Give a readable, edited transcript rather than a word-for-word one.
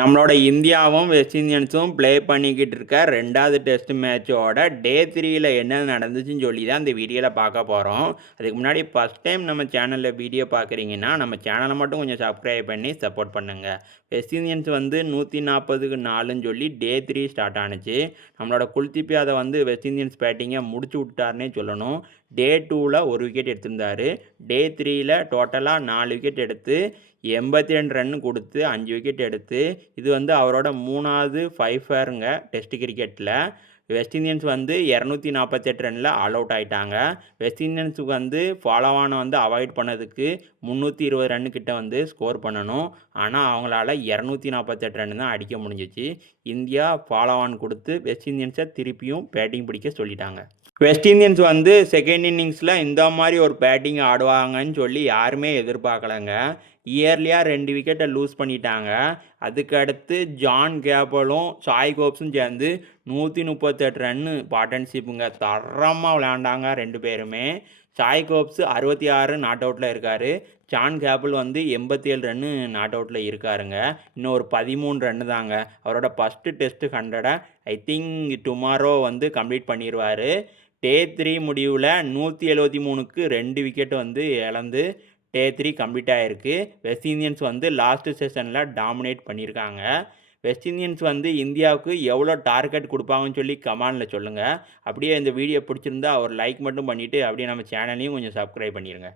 நம்மளோட இந்தியாவும் west இண்டியன்ஸும் play பண்ணிக்கிட்டு இருக்க 2வது டெஸ்ட் மேட்சோட டே 3ல என்ன நடந்துச்சுன்னு சொல்லி தான் இந்த வீடியோவில் பார்க்க போகிறோம். அதுக்கு முன்னாடி ஃபஸ்ட் டைம் நம்ம சேனலில் வீடியோ பார்க்குறீங்கன்னா நம்ம சேனலை மட்டும் கொஞ்சம் சப்ஸ்கிரைப் பண்ணி சப்போர்ட் பண்ணுங்கள். வெஸ்ட் இண்டியன்ஸ் வந்து 140க்கு 4ன்னு சொல்லி டே 3 ஸ்டார்ட் ஆனுச்சு. நம்மளோட குல்தீப் யாதவ் வந்து வெஸ்ட் இண்டியன்ஸ் பேட்டிங்கை முடிச்சு விட்டாருன்னே சொல்லணும். டே 2ல் ஒரு விக்கெட் எடுத்திருந்தார். டே 3ல் டோட்டலாக 4 விக்கெட் எடுத்து 82 ரன் கொடுத்து 5 விக்கெட் எடுத்து இது வந்து அவரோட 3வது 5 ஃபேருங்க டெஸ்ட் கிரிக்கெட்டில். வெஸ்ட் இண்டியன்ஸ் வந்து 248 ரனில் ஆல் அவுட் ஆகிட்டாங்க. வெஸ்ட் இண்டியன்ஸுக்கு வந்து ஃபாலோவானை வந்து அவாய்ட் பண்ணதுக்கு 320 ரன்னு கிட்ட வந்து ஸ்கோர் பண்ணணும். ஆனால் அவங்களால 248 ரன் தான் அடிக்க முடிஞ்சிச்சு. இந்தியா ஃபாலோவான் கொடுத்து வெஸ்ட் இண்டியன்ஸை திருப்பியும் பேட்டிங் பிடிக்க சொல்லிட்டாங்க. வெஸ்ட் இண்டியன்ஸ் வந்து செகண்ட் இன்னிங்ஸில் இந்த மாதிரி ஒரு பேட்டிங் ஆடுவாங்கன்னு சொல்லி யாருமே எதிர்பார்க்கலங்க. இயர்லியாக 2 விக்கெட்டை லூஸ் பண்ணிட்டாங்க. அதுக்கடுத்து ஜான் கேபலும் சாய் கோப்ஸும் சேர்ந்து 138 ரன்னு பார்ட்னர்ஷிப்புங்க தரமாக விளையாண்டாங்க 2 பேருமே. சாய் கோப்ஸ் 66 நாட் அவுட்டில் இருக்கார். ஜான் கேபிள் வந்து 87 ரன்னு நாட் அவுட்டில் இருக்காருங்க. இன்னும் ஒரு 13 ரன்னு தாங்க. அவரோட first test 100 I think tomorrow வந்து கம்ப்ளீட் பண்ணிடுவார். டே 3 முடிவில் 173க்கு 2 விக்கெட் வந்து இழந்து டே 3 கம்ப்ளீட் ஆகிருக்கு. வெஸ்ட் இண்டியன்ஸ் வந்து லாஸ்ட்டு செஷனில் டாமினேட் பண்ணியிருக்காங்க. வெஸ்ட் இண்டியன்ஸ் வந்து இந்தியாவுக்கு எவ்வளோ டார்கெட் கொடுப்பாங்கன்னு சொல்லி கமெண்டில் சொல்லுங்கள். அப்படியே இந்த வீடியோ பிடிச்சிருந்தா ஒரு லைக் மட்டும் பண்ணிவிட்டு அப்படியே நம்ம சேனலையும் கொஞ்சம் சப்ஸ்கிரைப் பண்ணிடுங்க.